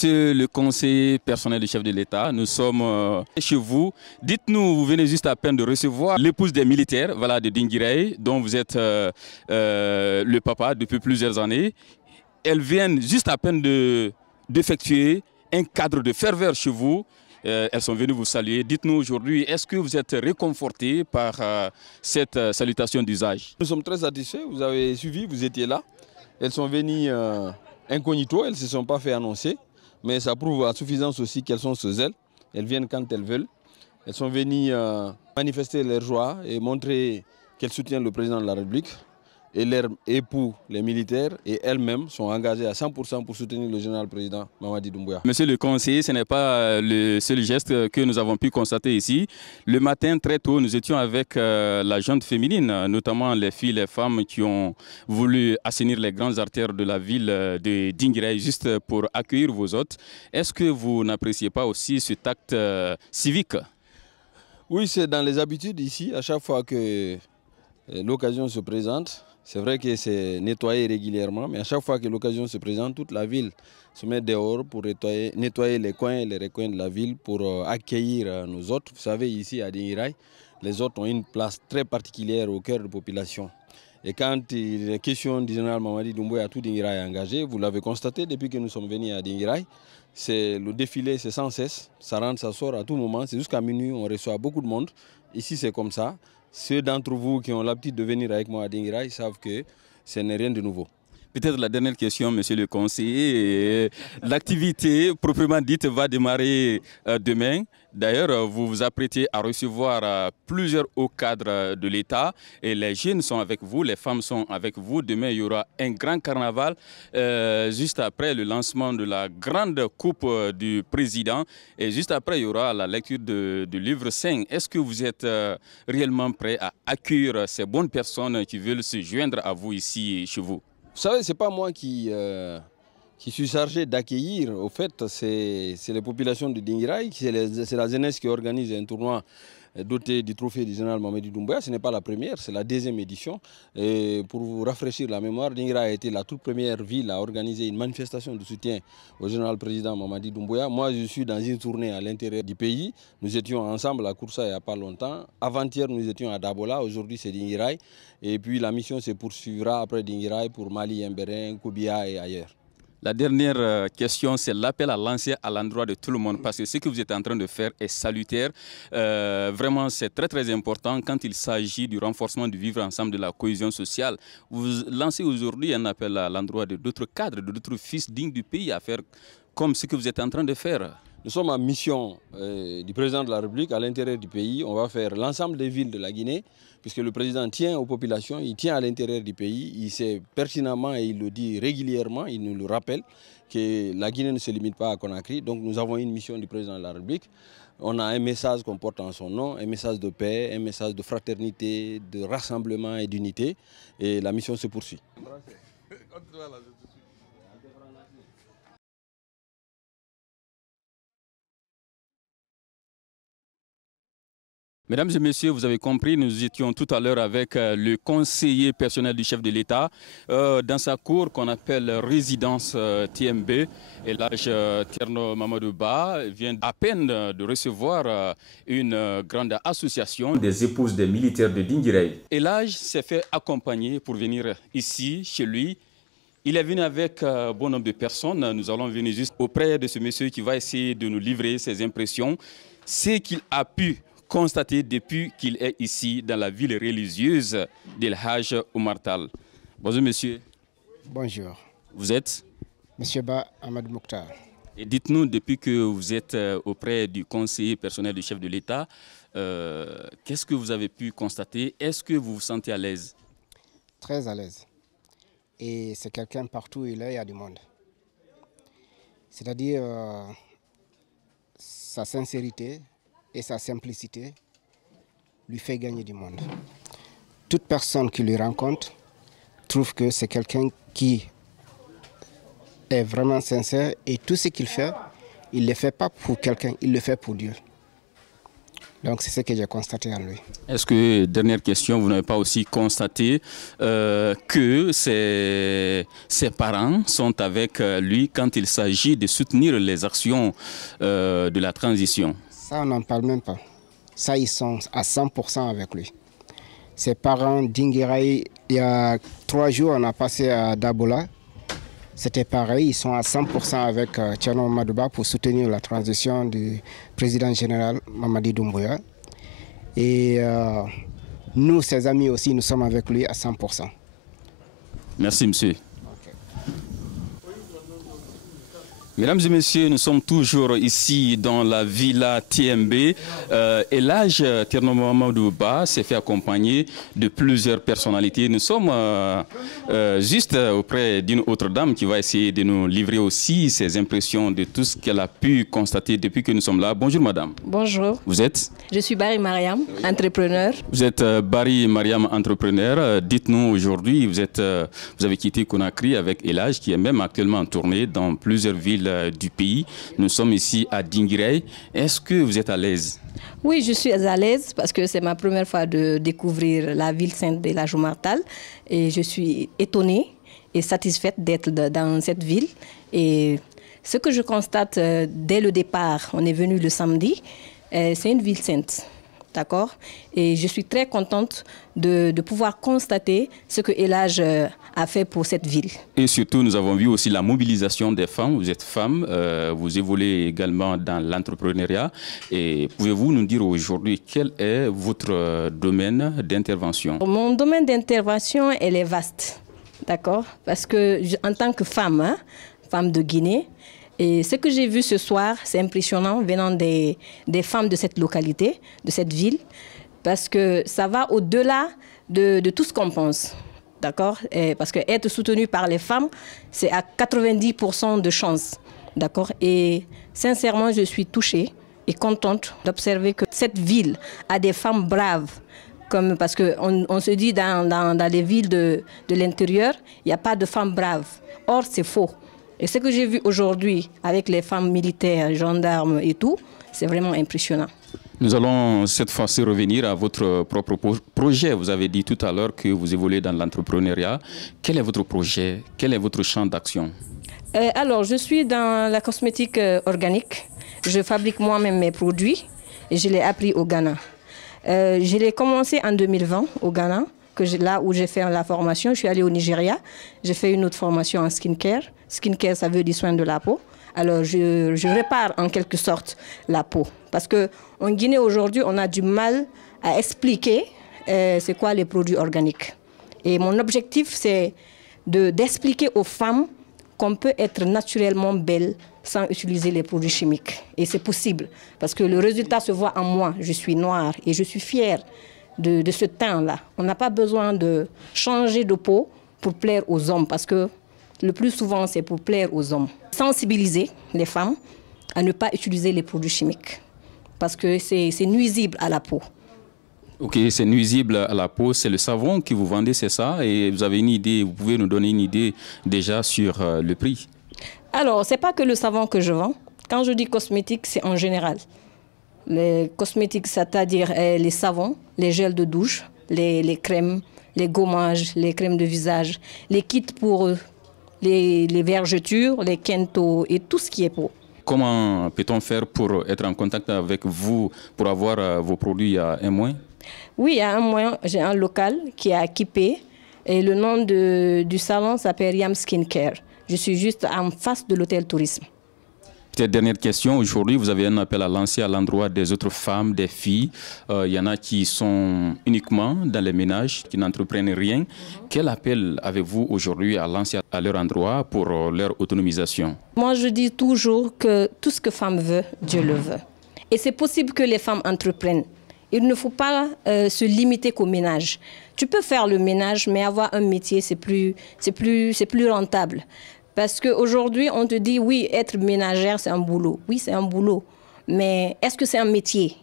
Monsieur le conseiller personnel du chef de l'État, nous sommes chez vous. Dites-nous, vous venez juste à peine de recevoir l'épouse des militaires, voilà, de Dinguiraye, dont vous êtes le papa depuis plusieurs années. Elles viennent juste à peine d'effectuer un cadre de ferveur chez vous. Elles sont venues vous saluer. Dites-nous aujourd'hui, est-ce que vous êtes réconforté par cette salutation d'usage? Nous sommes très satisfaits, vous avez suivi, vous étiez là. Elles sont venues incognito, elles ne se sont pas fait annoncer. Mais ça prouve à suffisance aussi qu'elles sont sous elles. Elles viennent quand elles veulent. Elles sont venues manifester leur joie et montrer qu'elles soutiennent le président de la République. Et leurs époux, les militaires, et elles-mêmes sont engagées à 100% pour soutenir le général président Mamadi Doumbouya. Monsieur le conseiller, ce n'est pas le seul geste que nous avons pu constater ici. Le matin, très tôt, nous étions avec la gente féminine, notamment les filles, les femmes qui ont voulu assainir les grandes artères de la ville de Dinguiraye juste pour accueillir vos hôtes. Est-ce que vous n'appréciez pas aussi cet acte civique? Oui, c'est dans les habitudes ici, à chaque fois que l'occasion se présente. C'est vrai que c'est nettoyé régulièrement, mais à chaque fois que l'occasion se présente, toute la ville se met dehors pour nettoyer les coins et les recoins de la ville pour accueillir nos hôtes. Vous savez, ici à Dinguiraye, les hôtes ont une place très particulière au cœur de la population. Et quand il est question du général Mamadi Doumbouya, tout Dinguiraye est engagé, vous l'avez constaté depuis que nous sommes venus à Dinguiraye, le défilé, c'est sans cesse, ça rentre, ça sort à tout moment, c'est jusqu'à minuit, on reçoit beaucoup de monde. Ici, c'est comme ça. Ceux d'entre vous qui ont l'habitude de venir avec moi à Dinguiraye savent que ce n'est rien de nouveau. Peut-être la dernière question, monsieur le conseiller. L'activité proprement dite va démarrer demain. D'ailleurs, vous vous apprêtez à recevoir plusieurs hauts cadres de l'État et les jeunes sont avec vous, les femmes sont avec vous. Demain, il y aura un grand carnaval juste après le lancement de la grande coupe du président et juste après, il y aura la lecture du livre saint. Est-ce que vous êtes réellement prêt à accueillir ces bonnes personnes qui veulent se joindre à vous ici chez vous? Vous savez, ce n'est pas moi qui suis chargé d'accueillir. Au fait, c'est les populations de Dinguiraye, c'est la jeunesse qui organise un tournoi doté du trophée du général Mamadi Doumbouya. Ce n'est pas la première, c'est la deuxième édition. Et pour vous rafraîchir la mémoire, Dinguiraye a été la toute première ville à organiser une manifestation de soutien au général président Mamadi Doumbouya. Moi, je suis dans une tournée à l'intérieur du pays. Nous étions ensemble à Koursa il n'y a pas longtemps. Avant-hier, nous étions à Dabola. Aujourd'hui, c'est Dinguiraye. Et puis la mission se poursuivra après Dinguiraye pour Mali, Mbérin, Koubia et ailleurs. La dernière question, c'est l'appel à lancer à l'endroit de tout le monde, parce que ce que vous êtes en train de faire est salutaire. Vraiment, c'est très très important quand il s'agit du renforcement du vivre ensemble, de la cohésion sociale. Vous lancez aujourd'hui un appel à l'endroit de d'autres cadres, de d'autres fils dignes du pays à faire comme ce que vous êtes en train de faire. Nous sommes en mission du président de la République à l'intérieur du pays. On va faire l'ensemble des villes de la Guinée, puisque le président tient aux populations, il tient à l'intérieur du pays. Il sait pertinemment et il le dit régulièrement, il nous le rappelle, que la Guinée ne se limite pas à Conakry. Donc nous avons une mission du président de la République. On a un message qu'on porte en son nom, un message de paix, un message de fraternité, de rassemblement et d'unité. Et la mission se poursuit. Mesdames et messieurs, vous avez compris, nous étions tout à l'heure avec le conseiller personnel du chef de l'État dans sa cour qu'on appelle résidence TMB. Et l'âge Tierno Mamadou Ba vient à peine de recevoir une grande association des épouses des militaires de Dinguiraye. Et l'âge s'est fait accompagner pour venir ici, chez lui. Il est venu avec bon nombre de personnes. Nous allons venir juste auprès de ce monsieur qui va essayer de nous livrer ses impressions. C'est qu'il a pu constaté depuis qu'il est ici dans la ville religieuse d'El Hadj Oumar Tall. Bonjour monsieur. Bonjour. Vous êtes? Monsieur Ba Ahmed Mokhtar. Et dites-nous, depuis que vous êtes auprès du conseiller personnel du chef de l'État, qu'est-ce que vous avez pu constater? Est-ce que vous vous sentez à l'aise? Très à l'aise. Et c'est quelqu'un partout où il y a du monde. C'est-à-dire sa sincérité et sa simplicité lui fait gagner du monde. Toute personne qui lui rencontre trouve que c'est quelqu'un qui est vraiment sincère et tout ce qu'il fait, il ne le fait pas pour quelqu'un, il le fait pour Dieu. Donc c'est ce que j'ai constaté en lui. Est-ce que, dernière question, vous n'avez pas aussi constaté que ses parents sont avec lui quand il s'agit de soutenir les actions de la transition? Ça, on n'en parle même pas. Ça, ils sont à 100% avec lui. Ses parents, Dinguiraï, il y a 3 jours, on a passé à Dabola. C'était pareil, ils sont à 100% avec Thierno Mamadou Ba pour soutenir la transition du président général Mamadi Doumbouya. Et nous, ses amis aussi, nous sommes avec lui à 100%. Merci, monsieur. Mesdames et messieurs, nous sommes toujours ici dans la villa TMB. Elhadj Thierno Mamadou Ba s'est fait accompagner de plusieurs personnalités. Nous sommes juste auprès d'une autre dame qui va essayer de nous livrer aussi ses impressions de tout ce qu'elle a pu constater depuis que nous sommes là. Bonjour madame. Bonjour. Vous êtes? Je suis Bari Mariam, entrepreneur. Vous êtes Bari Mariam, entrepreneur. Dites-nous aujourd'hui, vous avez quitté Conakry avec Elhadj qui est même actuellement en tournée dans plusieurs villes du pays. Nous sommes ici à Dinguiraï. Est-ce que vous êtes à l'aise? Oui, je suis à l'aise parce que c'est ma première fois de découvrir la ville sainte d'Elhadj Oumar Tall et je suis étonnée et satisfaite d'être dans cette ville. Et ce que je constate dès le départ, on est venu le samedi, c'est une ville sainte. D'accord? Et je suis très contente de pouvoir constater ce que Elhadj a fait pour cette ville. Et surtout, nous avons vu aussi la mobilisation des femmes. Vous êtes femme, vous évoluez également dans l'entrepreneuriat. Et pouvez-vous nous dire aujourd'hui quel est votre domaine d'intervention? Mon domaine d'intervention, elle est vaste. D'accord? Parce que en tant que femme, femme de Guinée, et ce que j'ai vu ce soir, c'est impressionnant venant des femmes de cette localité, de cette ville, parce que ça va au-delà de tout ce qu'on pense. D'accord? Parce qu'être soutenu par les femmes, c'est à 90% de chance. D'accord? Et sincèrement, je suis touchée et contente d'observer que cette ville a des femmes braves. Parce qu'on se dit dans les villes de l'intérieur, il n'y a pas de femmes braves. Or, c'est faux. Et ce que j'ai vu aujourd'hui avec les femmes militaires, gendarmes et tout, c'est vraiment impressionnant. Nous allons cette fois-ci revenir à votre propre projet. Vous avez dit tout à l'heure que vous évoluez dans l'entrepreneuriat. Quel est votre projet? Quel est votre champ d'action? Alors, je suis dans la cosmétique organique. Je fabrique moi-même mes produits et je l'ai appris au Ghana. Je l'ai commencé en 2020 au Ghana, là où j'ai fait la formation. Je suis allée au Nigeria. J'ai fait une autre formation en skincare. Skincare, ça veut dire soin de la peau. Alors, je répare en quelque sorte la peau. Parce qu'en Guinée, aujourd'hui, on a du mal à expliquer c'est quoi les produits organiques. Et mon objectif, c'est d'expliquer aux femmes qu'on peut être naturellement belle sans utiliser les produits chimiques. Et c'est possible. Parce que le résultat se voit en moi. Je suis noire et je suis fière de ce teint-là. On n'a pas besoin de changer de peau pour plaire aux hommes. Parce que le plus souvent, c'est pour plaire aux hommes. Sensibiliser les femmes à ne pas utiliser les produits chimiques parce que c'est nuisible à la peau. Ok, c'est nuisible à la peau, c'est le savon que vous vendez, c'est ça? Et vous avez une idée, vous pouvez nous donner une idée déjà sur le prix? Alors, ce n'est pas que le savon que je vends. Quand je dis cosmétique, c'est en général. Les cosmétiques, c'est-à-dire les savons, les gels de douche, les crèmes, les gommages, les crèmes de visage, les kits pour les vergetures, les kentos et tout ce qui est peau. Comment peut-on faire pour être en contact avec vous, pour avoir vos produits à un mois? Oui, il y a un mois, j'ai un local qui est à Kipé et le nom du salon s'appelle Yam Skincare. Je suis juste en face de l'hôtel Tourisme. Peut-être dernière question, aujourd'hui vous avez un appel à lancer à l'endroit des autres femmes, des filles. Il y en a qui sont uniquement dans les ménages, qui n'entreprennent rien. Quel appel avez-vous aujourd'hui à lancer à leur endroit pour leur autonomisation? Moi je dis toujours que tout ce que femme veut, Dieu le veut. Et c'est possible que les femmes entreprennent. Il ne faut pas se limiter qu'au ménage. Tu peux faire le ménage, mais avoir un métier, c'est plus rentable. Parce qu'aujourd'hui, on te dit, oui, être ménagère, c'est un boulot. Oui, c'est un boulot. Mais est-ce que c'est un métier?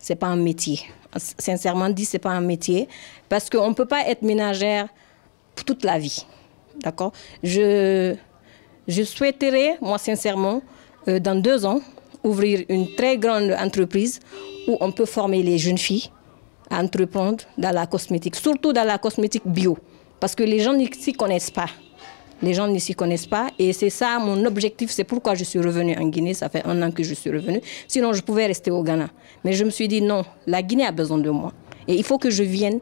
Ce n'est pas un métier. Sincèrement dit, ce n'est pas un métier. Parce qu'on ne peut pas être ménagère pour toute la vie. D'accord? Je souhaiterais, moi, sincèrement, dans 2 ans, ouvrir une très grande entreprise où on peut former les jeunes filles à entreprendre dans la cosmétique, surtout dans la cosmétique bio, parce que les gens ne s'y connaissent pas. Les gens ne s'y connaissent pas et c'est ça mon objectif, c'est pourquoi je suis revenue en Guinée, ça fait 1 an que je suis revenue, sinon je pouvais rester au Ghana. Mais je me suis dit non, la Guinée a besoin de moi et il faut que je vienne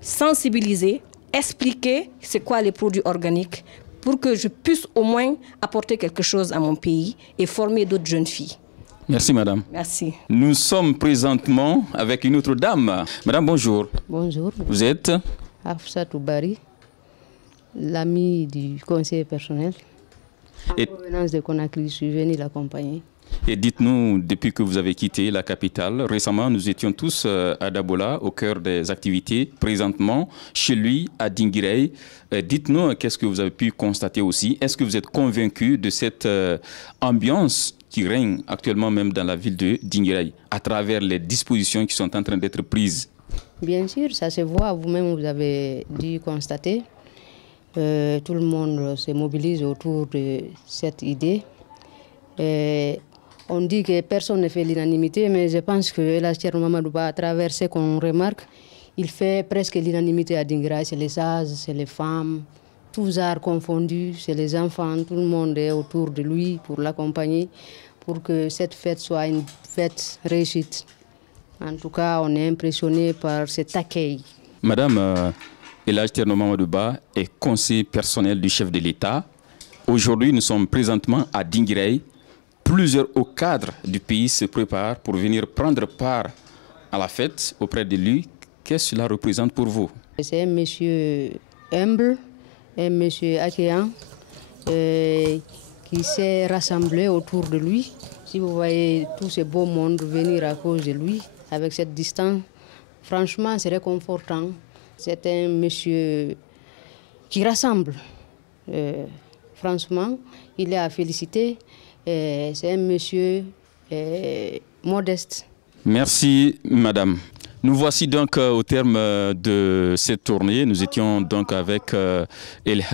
sensibiliser, expliquer c'est quoi les produits organiques pour que je puisse au moins apporter quelque chose à mon pays et former d'autres jeunes filles. Merci madame. Merci. Nous sommes présentement avec une autre dame. Madame, bonjour. Bonjour. Vous êtes Hafsatou Bari, l'ami du conseiller personnel. En provenance de Conakry, je suis venue l'accompagner. Et dites-nous, depuis que vous avez quitté la capitale, récemment nous étions tous à Dabola, au cœur des activités, présentement chez lui à Dinguiraye. Dites-nous, qu'est-ce que vous avez pu constater aussi? Est-ce que vous êtes convaincu de cette ambiance qui règne actuellement même dans la ville de Dinguiraye, à travers les dispositions qui sont en train d'être prises? Bien sûr, ça se voit, vous-même vous avez dû constater. Tout le monde se mobilise autour de cette idée. On dit que personne ne fait l'unanimité, mais je pense que El Thierno Mamadou Ba, à travers ce qu'on remarque, il fait presque l'unanimité à Dinguiraye. C'est les âges, c'est les femmes, tous arts confondus, c'est les enfants, tout le monde est autour de lui pour l'accompagner, pour que cette fête soit une fête réussite. En tout cas, on est impressionné par cet accueil. Madame El Thierno Mamadou Ba est conseiller personnel du chef de l'État. Aujourd'hui, nous sommes présentement à Dinguiraye. Plusieurs hauts cadres du pays se préparent pour venir prendre part à la fête auprès de lui. Qu'est-ce que cela représente pour vous? C'est un monsieur humble, un monsieur accueillant qui s'est rassemblé autour de lui. Si vous voyez tout ce beau monde venir à cause de lui, avec cette distance, franchement, c'est réconfortant. C'est un monsieur qui rassemble. Franchement, il est à féliciter. C'est un monsieur modeste. Merci, madame. Nous voici donc au terme de cette tournée. Nous étions donc avec El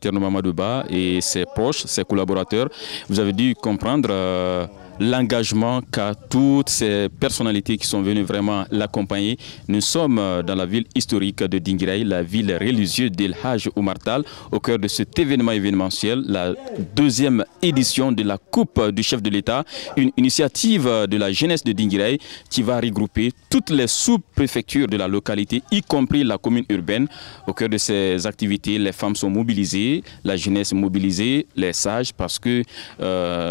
Thierno Mamadou Ba et ses proches, ses collaborateurs. Vous avez dû comprendre l'engagement qu'a toutes ces personnalités qui sont venues vraiment l'accompagner. Nous sommes dans la ville historique de Dinguiraye, la ville religieuse d'El Hadj Oumar Tall, au cœur de cet événement événementiel, la 2e édition de la Coupe du chef de l'État, une initiative de la jeunesse de Dinguiraye qui va regrouper toutes les sous-préfectures de la localité, y compris la commune urbaine. Au cœur de ces activités, les femmes sont mobilisées, la jeunesse est mobilisée, les sages, parce que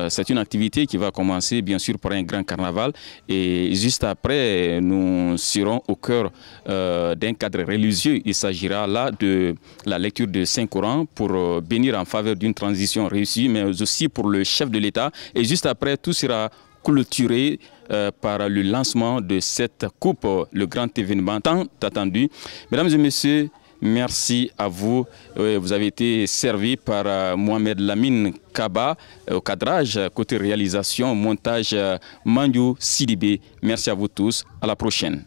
c'est une activité qui va commencer bien sûr par un grand carnaval et juste après nous serons au cœur d'un cadre religieux. Il s'agira là de la lecture de Saint-Coran pour bénir en faveur d'une transition réussie, mais aussi pour le chef de l'État, et juste après tout sera clôturé par le lancement de cette coupe, le grand événement tant attendu. Mesdames et messieurs, merci à vous. Vous avez été servi par Mohamed Lamine Kaba au cadrage, côté réalisation, montage Mandiou Sidibé. Merci à vous tous. À la prochaine.